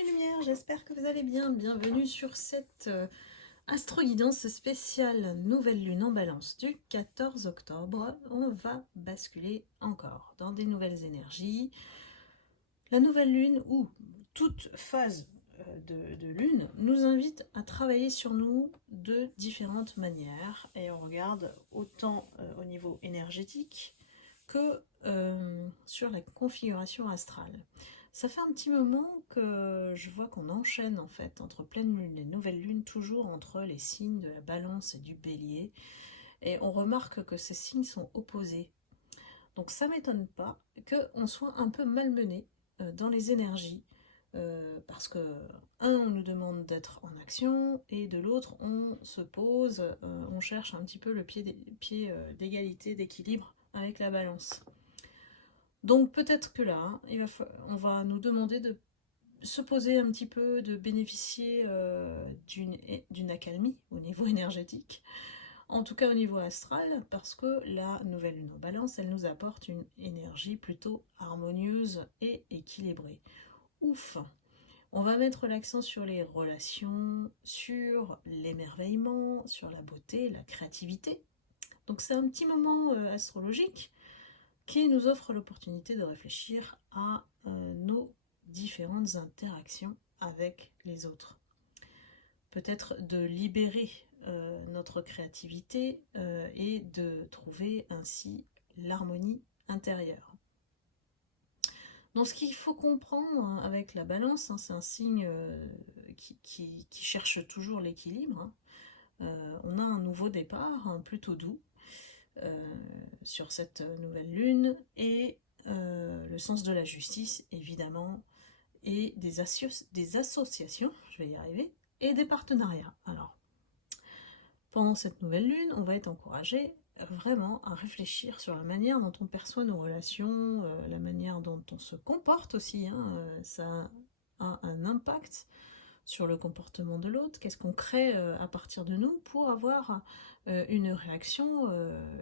mes lumières, j'espère que vous allez bien. Bienvenue sur cette astro-guidance spéciale nouvelle lune en balance du 14 octobre. On va basculer encore dans des nouvelles énergies. La nouvelle lune ou toute phase de lune nous invite à travailler sur nous de différentes manières. Et on regarde autant au niveau énergétique que sur la configuration astrale. Ça fait un petit moment que je vois qu'on enchaîne en fait entre pleine lune et nouvelle lune, toujours entre les signes de la balance et du bélier. Et on remarque que ces signes sont opposés. Donc ça ne m'étonne pas qu'on soit un peu malmené dans les énergies. Parce que, on nous demande d'être en action, et de l'autre, on se pose, on cherche un petit peu le pied d'égalité, d'équilibre avec la balance. Donc peut-être que là, on va nous demander de se poser un petit peu, de bénéficier d'une accalmie au niveau énergétique, en tout cas au niveau astral, parce que la nouvelle lune en balance, elle nous apporte une énergie plutôt harmonieuse et équilibrée. Ouf! On va mettre l'accent sur les relations, sur l'émerveillement, sur la beauté, la créativité. Donc c'est un petit moment astrologique qui nous offre l'opportunité de réfléchir à nos différentes interactions avec les autres. Peut-être de libérer notre créativité et de trouver ainsi l'harmonie intérieure. Donc ce qu'il faut comprendre avec la balance, c'est un signe qui cherche toujours l'équilibre. On a un nouveau départ, plutôt doux, sur cette nouvelle lune, et le sens de la justice évidemment, et des associations, je vais y arriver, et des partenariats. Alors pendant cette nouvelle lune, on va être encouragé vraiment à réfléchir sur la manière dont on perçoit nos relations, la manière dont on se comporte aussi, ça a un impact sur le comportement de l'autre, qu'est-ce qu'on crée à partir de nous pour avoir une réaction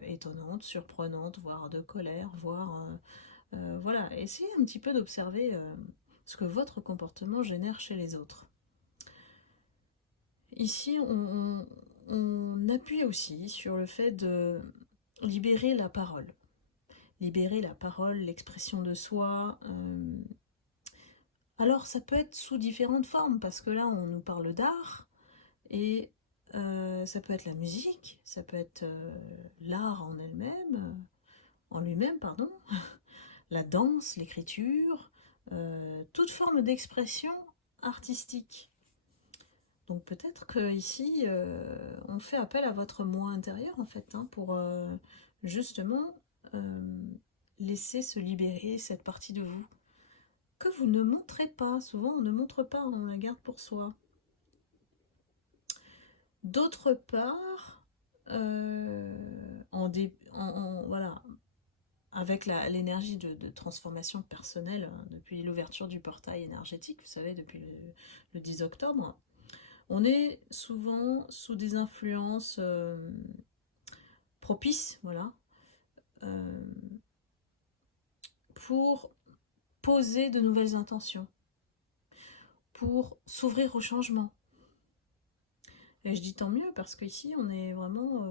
étonnante, surprenante, voire de colère, voire voilà, essayez un petit peu d'observer ce que votre comportement génère chez les autres. Ici, on appuie aussi sur le fait de libérer la parole. Libérer la parole, l'expression de soi. Alors ça peut être sous différentes formes, parce que là on nous parle d'art, et ça peut être la musique, ça peut être l'art en lui-même, pardon, la danse, l'écriture, toute forme d'expression artistique. Donc peut-être qu'ici, on fait appel à votre moi intérieur, en fait, pour justement laisser se libérer cette partie de vous que vous ne montrez pas. Souvent, on ne montre pas, on la garde pour soi. D'autre part, voilà, avec l'énergie de transformation personnelle, depuis l'ouverture du portail énergétique, vous savez, depuis le 10 octobre, on est souvent sous des influences propices, voilà, pour poser de nouvelles intentions, pour s'ouvrir au changement. Et je dis tant mieux, parce qu'ici on est vraiment,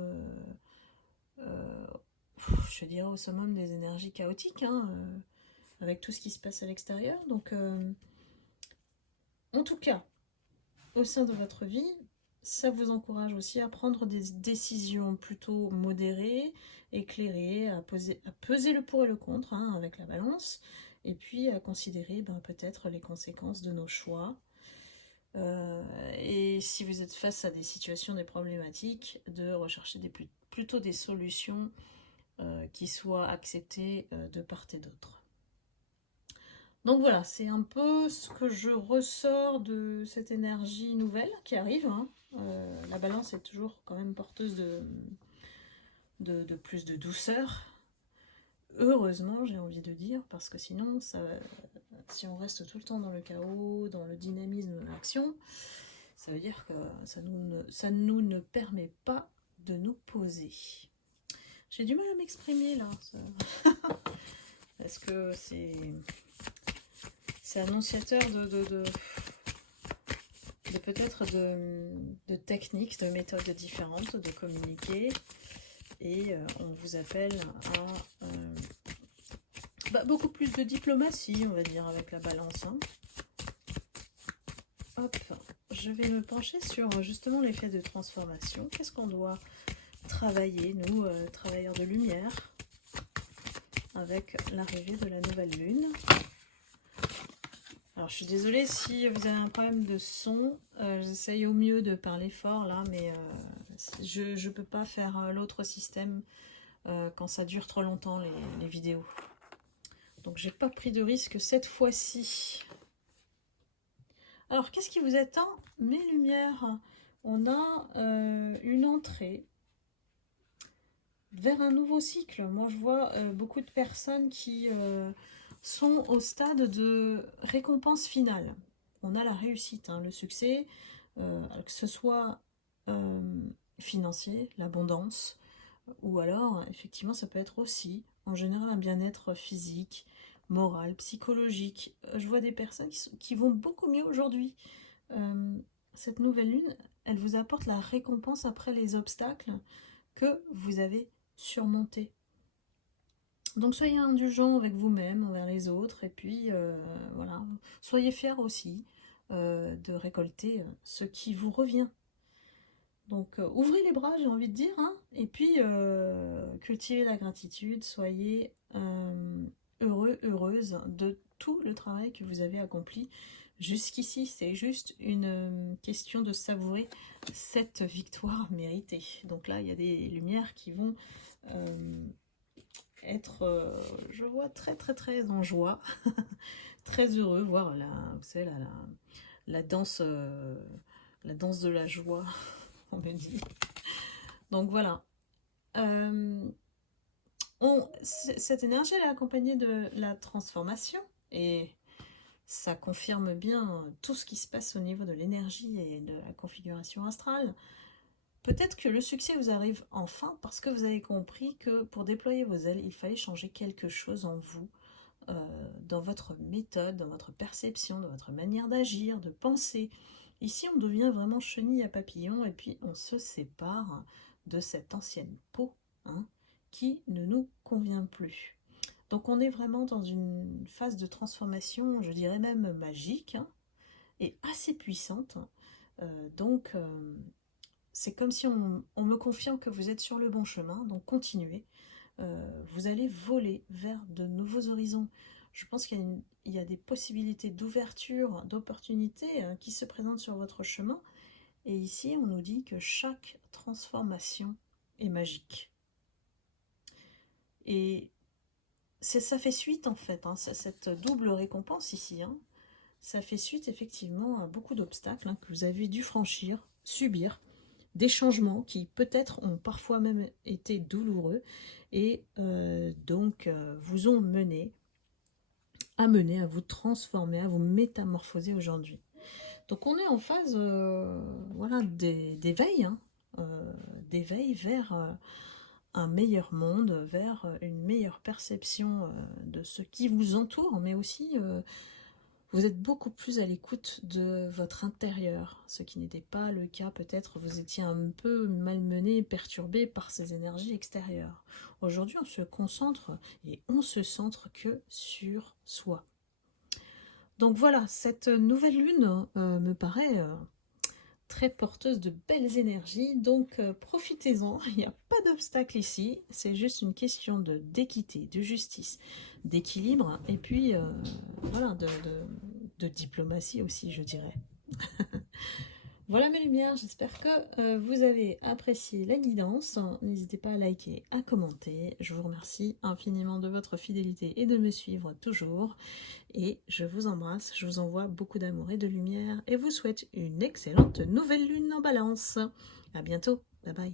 je dirais, au summum des énergies chaotiques, avec tout ce qui se passe à l'extérieur. Donc, en tout cas, au sein de votre vie, ça vous encourage aussi à prendre des décisions plutôt modérées, éclairées, à peser le pour et le contre, avec la balance, et puis à considérer peut-être les conséquences de nos choix. Et si vous êtes face à des situations, des problématiques, de rechercher plutôt des solutions qui soient acceptées de part et d'autre. Donc voilà, c'est un peu ce que je ressors de cette énergie nouvelle qui arrive. La balance est toujours quand même porteuse de plus de douceur. Heureusement, j'ai envie de dire, parce que sinon, si on reste tout le temps dans le chaos, dans le dynamisme de l'action, ça veut dire que ça nous ne permet pas de nous poser. J'ai du mal à m'exprimer là, parce que c'est annonciateur peut-être de techniques, de méthodes différentes de communiquer. Et on vous appelle à beaucoup plus de diplomatie, on va dire, avec la balance. Hein. Hop, je vais me pencher sur justement l'effet de transformation. Qu'est-ce qu'on doit travailler, nous, travailleurs de lumière, avec l'arrivée de la nouvelle lune? Alors, je suis désolée si vous avez un problème de son. J'essaye au mieux de parler fort, là, mais je ne peux pas faire l'autre système quand ça dure trop longtemps, les vidéos. Donc, j'ai pas pris de risque cette fois-ci. Alors, qu'est-ce qui vous attend, mes lumières? On a une entrée vers un nouveau cycle. Moi, je vois beaucoup de personnes qui sont au stade de récompense finale. On a la réussite, hein, le succès, que ce soit financier, l'abondance, ou alors, effectivement, ça peut être aussi, en général, un bien-être physique, moral, psychologique. Je vois des personnes qui vont beaucoup mieux aujourd'hui. Cette nouvelle lune, elle vous apporte la récompense après les obstacles que vous avez surmontés. Donc soyez indulgents avec vous-même, envers les autres, et puis voilà, soyez fiers aussi de récolter ce qui vous revient. Donc ouvrez les bras, j'ai envie de dire, hein, et puis cultivez la gratitude, soyez heureux, heureuse de tout le travail que vous avez accompli jusqu'ici. C'est juste une question de savourer cette victoire méritée. Donc là, il y a des lumières qui vont être, je vois, très très très en joie, très heureux, voir vous savez, la danse de la joie, on me dit. Donc voilà. Cette énergie, elle est accompagnée de la transformation, et ça confirme bien tout ce qui se passe au niveau de l'énergie et de la configuration astrale. Peut-être que le succès vous arrive enfin parce que vous avez compris que pour déployer vos ailes, il fallait changer quelque chose en vous, dans votre méthode, dans votre perception, dans votre manière d'agir, de penser. Ici, on devient vraiment chenille à papillon et puis on se sépare de cette ancienne peau, hein, qui ne nous convient plus. Donc on est vraiment dans une phase de transformation, je dirais même magique, hein, et assez puissante. Donc c'est comme si on me confirme que vous êtes sur le bon chemin, donc continuez. Vous allez voler vers de nouveaux horizons. Je pense qu'il y a des possibilités d'ouverture, d'opportunités qui se présentent sur votre chemin. Et ici, on nous dit que chaque transformation est magique. Et ça fait suite en fait, hein, cette double récompense ici. Hein, ça fait suite effectivement à beaucoup d'obstacles que vous avez dû franchir, subir, des changements qui peut-être ont parfois même été douloureux et donc vous ont mené à vous transformer, à vous métamorphoser aujourd'hui. Donc on est en phase voilà, d'éveil, hein, d'éveil vers un meilleur monde, vers une meilleure perception de ce qui vous entoure, mais aussi vous êtes beaucoup plus à l'écoute de votre intérieur, ce qui n'était pas le cas, peut-être vous étiez un peu malmené, perturbé par ces énergies extérieures. Aujourd'hui, on se concentre et on se centre que sur soi. Donc voilà, cette nouvelle lune me paraît très porteuse de belles énergies, donc profitez-en, il n'y a pas d'obstacle ici, c'est juste une question d'équité, de justice, d'équilibre, et puis voilà, de diplomatie aussi, je dirais. Voilà mes lumières, j'espère que vous avez apprécié la guidance. N'hésitez pas à liker, à commenter. Je vous remercie infiniment de votre fidélité et de me suivre toujours. Et je vous embrasse, je vous envoie beaucoup d'amour et de lumière et vous souhaite une excellente nouvelle lune en balance. À bientôt, bye bye.